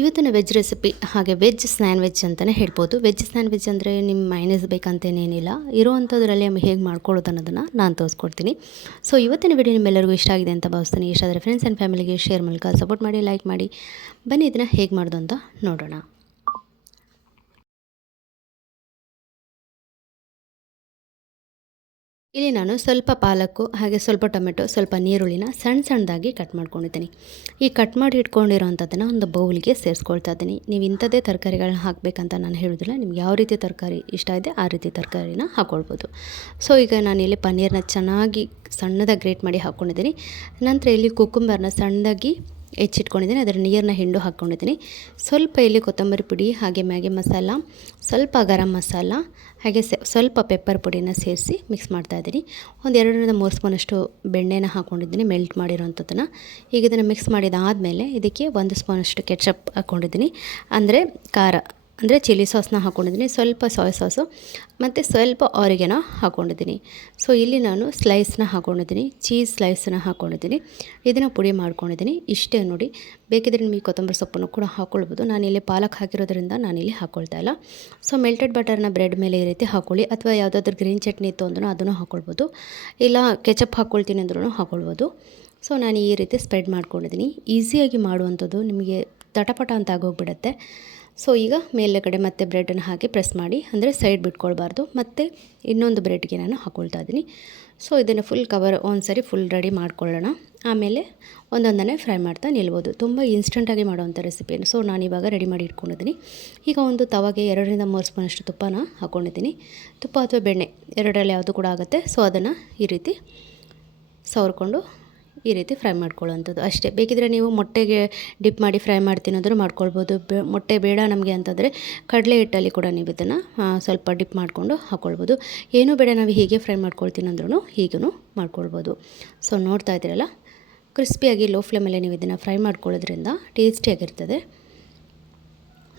ಇವತ್ತಿನ veg recipe ಹಾಗೆ veg sandwich ಅಂತಲೇ ಹೇಳ್ಬೋದು. ವೆಜ್ ಸ್ಯಾಂಡ್ವಿಚ್ ಅಂದರೆ ನಿಮ್ಮ ಮೈನಸ್ ಬೇಕಂತೇನೇನಿಲ್ಲ, ಇರೋವಂಥದ್ರಲ್ಲಿ ಹೇಗೆ ಮಾಡ್ಕೊಳ್ಳೋದು ಅನ್ನೋದನ್ನು ನಾನು ತೋರಿಸ್ಕೊಡ್ತೀನಿ. ಸೊ ಇವತ್ತಿನ ವಿಡಿಯೋ ನಿಮ್ಮೆಲ್ಲರಿಗೂ ಇಷ್ಟ ಆಗಿದೆ ಅಂತ ಭಾವಿಸ್ತೀನಿ. ಇಷ್ಟ ಆದರೆ ಫ್ರೆಂಡ್ಸ್ ಆ್ಯಂಡ್ ಫ್ಯಾಮಿಲಿಗೆ ಶೇರ್ ಮೂಲಕ ಸಪೋರ್ಟ್ ಮಾಡಿ, ಲೈಕ್ ಮಾಡಿ. ಬನ್ನಿ ಇದನ್ನು ಹೇಗೆ ಮಾಡೋದು ಅಂತ ನೋಡೋಣ. ಇಲ್ಲಿ ನಾನು ಸ್ವಲ್ಪ ಪಾಲಕ್ಕು ಹಾಗೆ ಸ್ವಲ್ಪ ಟೊಮೆಟೊ, ಸ್ವಲ್ಪ ನೀರುಳ್ಳಿನ ಸಣ್ಣದಾಗಿ ಕಟ್ ಮಾಡ್ಕೊಂಡಿದ್ದೀನಿ. ಈ ಕಟ್ ಮಾಡಿ ಇಟ್ಕೊಂಡಿರೋವಂಥದ್ದನ್ನು ಒಂದು ಬೌಲಿಗೆ ಸೇರಿಸ್ಕೊಳ್ತಾ ಇದ್ದೀನಿ. ನೀವು ಇಂಥದ್ದೇ ತರಕಾರಿಗಳನ್ನ ಹಾಕಬೇಕಂತ ನಾನು ಹೇಳೋದಿಲ್ಲ, ನಿಮ್ಗೆ ಯಾವ ರೀತಿ ತರಕಾರಿ ಇಷ್ಟ ಇದೆ ಆ ರೀತಿ ತರಕಾರಿನ ಹಾಕ್ಕೊಳ್ಬೋದು. ಸೊ ಈಗ ನಾನಿಲ್ಲಿ ಪನ್ನೀರನ್ನ ಚೆನ್ನಾಗಿ ಸಣ್ಣದಾಗಿ ಗ್ರೇಟ್ ಮಾಡಿ ಹಾಕ್ಕೊಂಡಿದ್ದೀನಿ. ನಂತರ ಇಲ್ಲಿ ಕುಕ್ಕುಂಬರ್ನ ಸಣ್ಣದಾಗಿ ಹೆಚ್ಚಿಟ್ಕೊಂಡಿದ್ದೀನಿ, ಅದರ ನೀರನ್ನ ಹಿಂಡು ಹಾಕ್ಕೊಂಡಿದ್ದೀನಿ. ಸ್ವಲ್ಪ ಇಲ್ಲಿ ಕೊತ್ತಂಬರಿ ಪುಡಿ ಹಾಗೆ ಮ್ಯಾಗಿ ಮಸಾಲ, ಸ್ವಲ್ಪ ಗರಂ ಮಸಾಲ ಹಾಗೆ ಸ್ವಲ್ಪ ಪೆಪ್ಪರ್ ಪುಡಿನ ಸೇರಿಸಿ ಮಿಕ್ಸ್ ಮಾಡ್ತಾಯಿದ್ದೀನಿ. ಒಂದು 2-3 ಸ್ಪೂನಷ್ಟು ಬೆಣ್ಣೆನ ಹಾಕ್ಕೊಂಡಿದ್ದೀನಿ, ಮೆಲ್ಟ್ ಮಾಡಿರೋಂಥದ್ದನ್ನು. ಈಗ ಇದನ್ನು ಮಿಕ್ಸ್ ಮಾಡಿದಾದಮೇಲೆ ಇದಕ್ಕೆ 1 ಸ್ಪೂನಷ್ಟು ಕೆಚಪ್ ಹಾಕ್ಕೊಂಡಿದ್ದೀನಿ, ಅಂದರೆ ಖಾರ ಅಂದರೆ ಚಿಲ್ಲಿ ಸಾಸ್ನ ಹಾಕ್ಕೊಂಡಿದ್ದೀನಿ, ಸ್ವಲ್ಪ ಸೋಯ್ ಸಾಸು ಮತ್ತು ಸ್ವಲ್ಪ ಆರಿಗೆನೋ ಹಾಕ್ಕೊಂಡಿದ್ದೀನಿ. ಸೊ ಇಲ್ಲಿ ನಾನು ಸ್ಲೈಸ್ನ ಹಾಕ್ಕೊಂಡಿದ್ದೀನಿ, ಚೀಸ್ ಸ್ಲೈಸನ್ನ ಹಾಕ್ಕೊಂಡಿದ್ದೀನಿ, ಇದನ್ನು ಪುಡಿ ಮಾಡ್ಕೊಂಡಿದ್ದೀನಿ. ಇಷ್ಟೇ ನೋಡಿ. ಬೇಕಿದ್ರೆ ನಿಮಗೆ ಕೊತ್ತಂಬರಿ ಸೊಪ್ಪನ್ನು ಕೂಡ ಹಾಕ್ಕೊಳ್ಬೋದು. ನಾನಿಲ್ಲಿ ಪಾಲಕ್ ಹಾಕಿರೋದ್ರಿಂದ ನಾನಿಲ್ಲಿ ಹಾಕ್ಕೊಳ್ತಾ ಇಲ್ಲ. ಸೊ ಮೆಲ್ಟೆಡ್ ಬಟರ್ನ ಬ್ರೆಡ್ ಮೇಲೆ ಈ ರೀತಿ ಹಾಕ್ಕೊಳ್ಳಿ, ಅಥವಾ ಯಾವುದಾದ್ರೂ ಗ್ರೀನ್ ಚಟ್ನಿ ಇತ್ತು ಅಂದ್ರೂ ಅದನ್ನು ಹಾಕ್ಕೊಳ್ಬೋದು, ಇಲ್ಲ ಕೆಚಪ್ ಹಾಕ್ಕೊಳ್ತೀನಿ ಅಂದ್ರೂ ಹಾಕ್ಕೊಳ್ಬೋದು. ಸೊ ನಾನು ಈ ರೀತಿ ಸ್ಪ್ರೆಡ್ ಮಾಡ್ಕೊಂಡಿದ್ದೀನಿ. ಈಸಿಯಾಗಿ ಮಾಡುವಂಥದ್ದು, ನಿಮಗೆ ತಟಪಟ ಅಂತ ಆಗೋಗ್ಬಿಡುತ್ತೆ. ಸೊ ಈಗ ಮೇಲ್ಗಡೆ ಮತ್ತೆ ಬ್ರೆಡನ್ನು ಹಾಕಿ ಪ್ರೆಸ್ ಮಾಡಿ, ಅಂದರೆ ಸೈಡ್ ಬಿಟ್ಕೊಳ್ಬಾರ್ದು. ಮತ್ತು ಇನ್ನೊಂದು ಬ್ರೆಡ್ಗೆ ನಾನು ಹಾಕ್ಕೊಳ್ತಾ ಇದ್ದೀನಿ. ಸೊ ಇದನ್ನು ಫುಲ್ ಕವರ್ ಒಂದ್ಸರಿ ಫುಲ್ ರೆಡಿ ಮಾಡ್ಕೊಳ್ಳೋಣ, ಆಮೇಲೆ ಒಂದೊಂದನ್ನೇ ಫ್ರೈ ಮಾಡ್ತಾ ನಿಲ್ಬೋದು. ತುಂಬ ಇನ್ಸ್ಟೆಂಟಾಗಿ ಮಾಡುವಂಥ ರೆಸಿಪಿಯನ್ನು ಸೊ ನಾನಿವಾಗ ರೆಡಿ ಮಾಡಿ ಇಟ್ಕೊಂಡಿದ್ದೀನಿ. ಈಗ ಒಂದು ತವಾಗೆ 2-3 ಸ್ಪೂನಷ್ಟು ತುಪ್ಪನ ಹಾಕ್ಕೊಂಡಿದ್ದೀನಿ. ತುಪ್ಪ ಅಥವಾ ಬೆಣ್ಣೆ ಎರಡರಲ್ಲಿ ಯಾವುದು ಕೂಡ ಆಗುತ್ತೆ. ಸೊ ಅದನ್ನು ಈ ರೀತಿ ಸವರ್ಕೊಂಡು ಈ ರೀತಿ ಫ್ರೈ ಮಾಡ್ಕೊಳ್ಳೋವಂಥದ್ದು ಅಷ್ಟೇ. ಬೇಕಿದ್ರೆ ನೀವು ಮೊಟ್ಟೆಗೆ ಡಿಪ್ ಮಾಡಿ ಫ್ರೈ ಮಾಡ್ತೀನಿ ಅಂದರೂ ಮಾಡ್ಕೊಳ್ಬೋದು. ಮೊಟ್ಟೆ ಬೇಡ ನಮಗೆ ಅಂತಂದರೆ ಕಡಲೆ ಹಿಟ್ಟಲ್ಲಿ ಕೂಡ ನೀವು ಇದನ್ನು ಸ್ವಲ್ಪ ಡಿಪ್ ಮಾಡಿಕೊಂಡು ಹಾಕ್ಕೊಳ್ಬೋದು. ಏನೂ ಬೇಡ ನಾವು ಹೀಗೆ ಫ್ರೈ ಮಾಡ್ಕೊಳ್ತೀನಿ ಅಂದ್ರೂ ಹೀಗೂ ಮಾಡ್ಕೊಳ್ಬೋದು. ಸೊ ನೋಡ್ತಾ ಇದ್ದೀರಲ್ಲ, ಕ್ರಿಸ್ಪಿಯಾಗಿ ಲೋ ಫ್ಲೇಮಲ್ಲಿ ನೀವು ಇದನ್ನು ಫ್ರೈ ಮಾಡ್ಕೊಳ್ಳೋದ್ರಿಂದ ಟೇಸ್ಟಿಯಾಗಿರ್ತದೆ.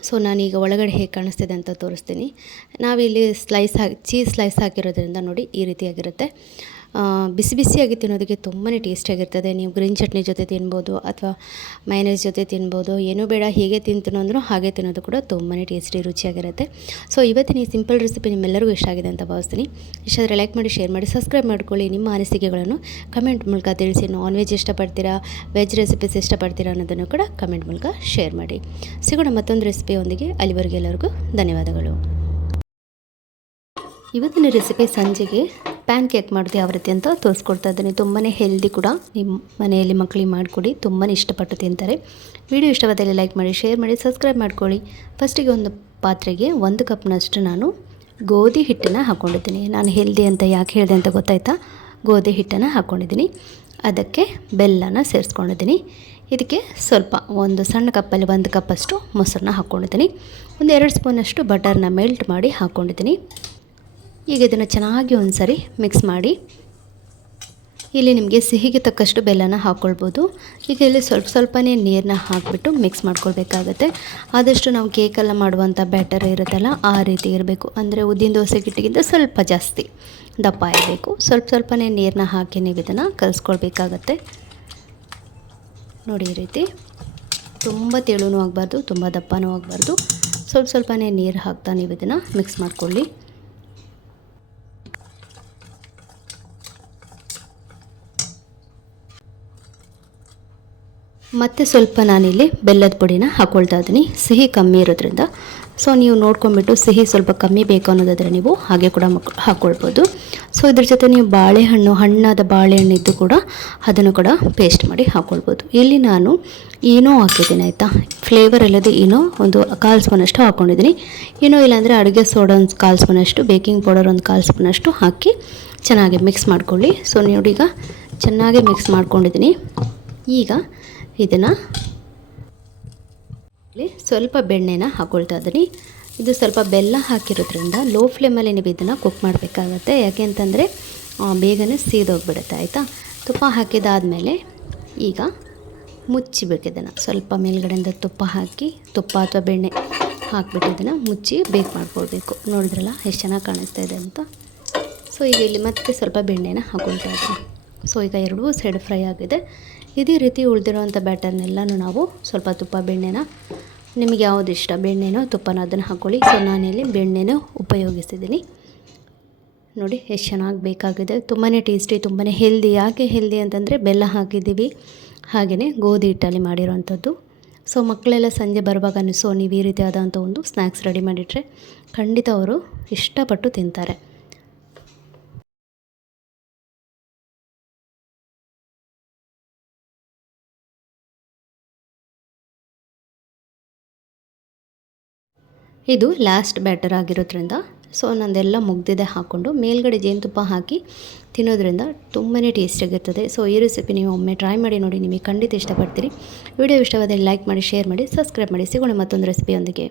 ಸೊ ನಾನೀಗ ಒಳಗಡೆ ಹೇಗೆ ಕಾಣಿಸ್ತಿದೆ ಅಂತ ತೋರಿಸ್ತೀನಿ. ನಾವಿಲ್ಲಿ ಚೀಸ್ ಸ್ಲೈಸ್ ಹಾಕಿರೋದ್ರಿಂದ ನೋಡಿ ಈ ರೀತಿಯಾಗಿರುತ್ತೆ. ಬಿಸಿ ಬಿಸಿಯಾಗಿ ತಿನ್ನೋದಕ್ಕೆ ತುಂಬಾ ಟೇಸ್ಟಿಯಾಗಿರ್ತದೆ. ನೀವು ಗ್ರೀನ್ ಚಟ್ನಿ ಜೊತೆ ತಿನ್ಬೋದು, ಅಥವಾ ಮೈನಸ್ ಜೊತೆ ತಿನ್ಬೋದು. ಏನೂ ಬೇಡ ಹೀಗೆ ತಿಂತೀನೋ ಅಂದರೂ ಹಾಗೆ ತಿನ್ನೋದು ಕೂಡ ತುಂಬಾ ಟೇಸ್ಟಿ ರುಚಿಯಾಗಿರುತ್ತೆ. ಸೊ ಇವತ್ತಿನ ಈ ಸಿಂಪಲ್ ರೆಸಿಪಿ ನಿಮ್ಮೆಲ್ಲರಿಗೂ ಇಷ್ಟ ಆಗಿದೆ ಅಂತ ಭಾವಿಸ್ತೀನಿ. ಇಷ್ಟ ಆದರೆ ಲೈಕ್ ಮಾಡಿ, ಶೇರ್ ಮಾಡಿ, ಸಬ್ಸ್ಕ್ರೈಬ್ ಮಾಡ್ಕೊಳ್ಳಿ. ನಿಮ್ಮ ಅನಿಸಿಕೆಗಳನ್ನು ಕಮೆಂಟ್ ಮೂಲಕ ತಿಳಿಸಿ. ನಾನ್ ವೆಜ್ ಇಷ್ಟಪಡ್ತೀರಾ, ವೆಜ್ ರೆಸಿಪೀಸ್ ಇಷ್ಟಪಡ್ತೀರಾ ಅನ್ನೋದನ್ನು ಕೂಡ ಕಮೆಂಟ್ ಮೂಲಕ ಶೇರ್ ಮಾಡಿ. ಸಿಗೋಣ ಮತ್ತೊಂದು ರೆಸಿಪಿಯೊಂದಿಗೆ. ಅಲ್ಲಿವರೆಗೆ ಎಲ್ಲರಿಗೂ ಧನ್ಯವಾದಗಳು. ಇವತ್ತಿನ ರೆಸಿಪಿ ಸಂಜೆಗೆ ಪ್ಯಾನ್ ಕೇಕ್ ಮಾಡೋದು ಯಾವ ರೀತಿ ಅಂತ ತೋರಿಸ್ಕೊಡ್ತಾ ಇದ್ದೀನಿ. ತುಂಬಾ ಹೆಲ್ದಿ ಕೂಡ. ನಿಮ್ಮ ಮನೆಯಲ್ಲಿ ಮಕ್ಕಳಿಗೆ ಮಾಡಿಕೊಡಿ, ತುಂಬಾ ಇಷ್ಟಪಟ್ಟು ತಿಂತಾರೆ. ವಿಡಿಯೋ ಇಷ್ಟವಾದಲ್ಲಿ ಲೈಕ್ ಮಾಡಿ, ಶೇರ್ ಮಾಡಿ, ಸಬ್ಸ್ಕ್ರೈಬ್ ಮಾಡ್ಕೊಳ್ಳಿ. ಫಸ್ಟಿಗೆ ಒಂದು ಪಾತ್ರೆಗೆ 1 ಕಪ್ನಷ್ಟು ನಾನು ಗೋಧಿ ಹಿಟ್ಟನ್ನು ಹಾಕ್ಕೊಂಡಿದ್ದೀನಿ. ನಾನು ಹೆಲ್ದಿ ಅಂತ ಯಾಕೆ ಹೇಳಿದೆ ಅಂತ ಗೊತ್ತಾಯ್ತಾ? ಗೋಧಿ ಹಿಟ್ಟನ್ನು ಹಾಕ್ಕೊಂಡಿದ್ದೀನಿ, ಅದಕ್ಕೆ ಬೆಲ್ಲನ ಸೇರಿಸ್ಕೊಂಡಿದ್ದೀನಿ. ಇದಕ್ಕೆ ಸ್ವಲ್ಪ ಒಂದು ಸಣ್ಣ ಕಪ್ಪಲ್ಲಿ 1 ಕಪ್ಪಷ್ಟು ಮೊಸರನ್ನ ಹಾಕ್ಕೊಂಡಿದ್ದೀನಿ. ಒಂದು 2 ಸ್ಪೂನಷ್ಟು ಬಟರ್ನ ಮೆಲ್ಟ್ ಮಾಡಿ ಹಾಕ್ಕೊಂಡಿದ್ದೀನಿ. ಈಗ ಇದನ್ನು ಚೆನ್ನಾಗಿ ಒಂದು ಸರಿ ಮಿಕ್ಸ್ ಮಾಡಿ, ಇಲ್ಲಿ ನಿಮಗೆ ಸಿಹಿಗೆ ತಕ್ಕಷ್ಟು ಬೆಲ್ಲನ ಹಾಕ್ಕೊಳ್ಬೋದು. ಈಗ ಇಲ್ಲಿ ಸ್ವಲ್ಪನೇ ನೀರನ್ನ ಹಾಕಿಬಿಟ್ಟು ಮಿಕ್ಸ್ ಮಾಡ್ಕೊಳ್ಬೇಕಾಗತ್ತೆ. ಆದಷ್ಟು ನಾವು ಕೇಕೆಲ್ಲ ಮಾಡುವಂಥ ಬ್ಯಾಟರ್ ಇರುತ್ತಲ್ಲ ಆ ರೀತಿ ಇರಬೇಕು, ಅಂದರೆ ಉದ್ದಿನ ದೋಸೆ ಹಿಟ್ಟಿಗಿಂತ ಸ್ವಲ್ಪ ಜಾಸ್ತಿ ದಪ್ಪ ಇರಬೇಕು. ಸ್ವಲ್ಪನೇ ನೀರನ್ನ ಹಾಕಿ ನೀವು ಇದನ್ನು ಕಲಿಸ್ಕೊಳ್ಬೇಕಾಗತ್ತೆ. ನೋಡಿ ಈ ರೀತಿ, ತುಂಬ ತೆಳುನೂ ಆಗಬಾರ್ದು, ತುಂಬ ದಪ್ಪನೂ ಆಗಬಾರ್ದು. ಸ್ವಲ್ಪನೇ ನೀರು ಹಾಕ್ತಾ ನೀವು ಇದನ್ನು ಮಿಕ್ಸ್ ಮಾಡ್ಕೊಳ್ಳಿ. ಮತ್ತು ಸ್ವಲ್ಪ ನಾನಿಲ್ಲಿ ಬೆಲ್ಲದ ಪುಡಿನ ಹಾಕ್ಕೊಳ್ತಾ ಇದ್ದೀನಿ, ಸಿಹಿ ಕಮ್ಮಿ ಇರೋದ್ರಿಂದ. ಸೊ ನೀವು ನೋಡ್ಕೊಂಡ್ಬಿಟ್ಟು ಸಿಹಿ ಸ್ವಲ್ಪ ಕಮ್ಮಿ ಬೇಕು ಅನ್ನೋದಾದರೆ ನೀವು ಹಾಗೆ ಕೂಡ ಹಾಕ್ಕೊಳ್ಬೋದು. ಸೊ ಇದ್ರ ಜೊತೆ ನೀವು ಹಣ್ಣಾದ ಬಾಳೆಹಣ್ಣಿದ್ದು ಕೂಡ ಅದನ್ನು ಕೂಡ ಪೇಸ್ಟ್ ಮಾಡಿ ಹಾಕ್ಕೊಳ್ಬೋದು. ಇಲ್ಲಿ ನಾನು ಏನೋ ಹಾಕಿದ್ದೀನಿ ಆಯಿತಾ, ಫ್ಲೇವರ್ ಇಲ್ಲದೆ ಏನೋ ಒಂದು 1/4 ಸ್ಪೂನಷ್ಟು ಹಾಕ್ಕೊಂಡಿದ್ದೀನಿ. ಏನೋ ಇಲ್ಲಾಂದರೆ ಅಡುಗೆ ಸೋಡಾ ಒಂದು 1/4 ಸ್ಪೂನಷ್ಟು, ಬೇಕಿಂಗ್ ಪೌಡರ್ ಒಂದು 1/4 ಸ್ಪೂನಷ್ಟು ಹಾಕಿ ಚೆನ್ನಾಗಿ ಮಿಕ್ಸ್ ಮಾಡ್ಕೊಳ್ಳಿ. ಸೊ ನೋಡಿ ಈಗ ಚೆನ್ನಾಗಿ ಮಿಕ್ಸ್ ಮಾಡ್ಕೊಂಡಿದ್ದೀನಿ. ಈಗ ಇದನ್ನು ಸ್ವಲ್ಪ ಬೆಣ್ಣೆನ ಹಾಕ್ಕೊಳ್ತಾ ಇದ್ದೀನಿ. ಇದು ಸ್ವಲ್ಪ ಬೆಲ್ಲ ಹಾಕಿರೋದ್ರಿಂದ ಲೋ ಫ್ಲೇಮಲ್ಲಿ ನೀವು ಇದನ್ನು ಕುಕ್ ಮಾಡಬೇಕಾಗತ್ತೆ. ಯಾಕೆ ಅಂತಂದರೆ ಬೇಗನೆ ಸೀದೋಗ್ಬಿಡುತ್ತೆ ಆಯಿತಾ. ತುಪ್ಪ ಹಾಕಿದಾದಮೇಲೆ ಈಗ ಮುಚ್ಚಿಬೇಕು ಇದನ್ನು. ಸ್ವಲ್ಪ ಮೇಲ್ಗಡೆಯಿಂದ ತುಪ್ಪ ಹಾಕಿ, ತುಪ್ಪ ಅಥವಾ ಬೆಣ್ಣೆ ಹಾಕಿಬಿಟ್ಟು ಇದನ್ನು ಮುಚ್ಚಿ ಬೇಕ್ ಮಾಡ್ಕೊಳ್ಬೇಕು. ನೋಡಿದ್ರಲ್ಲ ಎಷ್ಟು ಚೆನ್ನಾಗಿ ಕಾಣಿಸ್ತಾ ಇದೆ ಅಂತ. ಸೊ ಈಗ ಇಲ್ಲಿ ಮತ್ತೆ ಸ್ವಲ್ಪ ಬೆಣ್ಣೆನ ಹಾಕ್ಕೊಳ್ತಾ ಇದ್ದೀನಿ. ಸೊ ಈಗ ಎರಡೂ ಸೈಡ್ ಫ್ರೈ ಆಗಿದೆ. ಇದೇ ರೀತಿ ಉಳಿದಿರೋವಂಥ ಬ್ಯಾಟರ್ನೆಲ್ಲನೂ ನಾವು ಸ್ವಲ್ಪ ತುಪ್ಪ ಬೆಣ್ಣೆನ ನಿಮಗೆ ಯಾವುದು ಇಷ್ಟ, ಬೆಣ್ಣೆನೋ ತುಪ್ಪನೋ ಅದನ್ನು ಹಾಕ್ಕೊಳ್ಳಿ. ಸೊ ನಾನಿಲ್ಲಿ ಬೆಣ್ಣೆನೂ ಉಪಯೋಗಿಸಿದ್ದೀನಿ. ನೋಡಿ ಎಷ್ಟು ಚೆನ್ನಾಗಿ ಬೇಕಾಗಿದೆ. ತುಂಬಾ ಟೇಸ್ಟಿ, ತುಂಬಾ ಹೆಲ್ದಿ. ಯಾಕೆ ಹೆಲ್ದಿ ಅಂತಂದರೆ ಬೆಲ್ಲ ಹಾಕಿದ್ದೀವಿ, ಹಾಗೆಯೇ ಗೋಧಿ ಹಿಟ್ಟಲ್ಲಿ ಮಾಡಿರೋವಂಥದ್ದು. ಸೊ ಮಕ್ಕಳೆಲ್ಲ ಸಂಜೆ ಬರುವಾಗ ನೀವು ಈ ರೀತಿಯಾದಂಥ ಒಂದು ಸ್ನ್ಯಾಕ್ಸ್ ರೆಡಿ ಮಾಡಿಟ್ರೆ ಖಂಡಿತ ಅವರು ಇಷ್ಟಪಟ್ಟು ತಿಂತಾರೆ. ಇದು ಲಾಸ್ಟ್ ಬ್ಯಾಟರ್ ಆಗಿರೋದ್ರಿಂದ ಸೊ ನಂದೆಲ್ಲ ಮುಗ್ದಿದೆ ಹಾಕ್ಕೊಂಡು ಮೇಲ್ಗಡೆ ಜೇನುತುಪ್ಪ ಹಾಕಿ ತಿನ್ನೋದ್ರಿಂದ ತುಂಬಾ ಟೇಸ್ಟಿಯಾಗಿರ್ತದೆ. ಸೊ ಈ ರೆಸಿಪಿ ನೀವು ಒಮ್ಮೆ ಟ್ರೈ ಮಾಡಿ ನೋಡಿ, ನಿಮಗೆ ಖಂಡಿತ ಇಷ್ಟಪಡ್ತೀರಿ. ವಿಡಿಯೋ ಇಷ್ಟವಾದರೆ ಲೈಕ್ ಮಾಡಿ, ಶೇರ್ ಮಾಡಿ, ಸಬ್ಸ್ಕ್ರೈಬ್ ಮಾಡಿ. ಸಿಗೋಣ ಮತ್ತೊಂದು ರೆಸಿಪಿಯೊಂದಿಗೆ.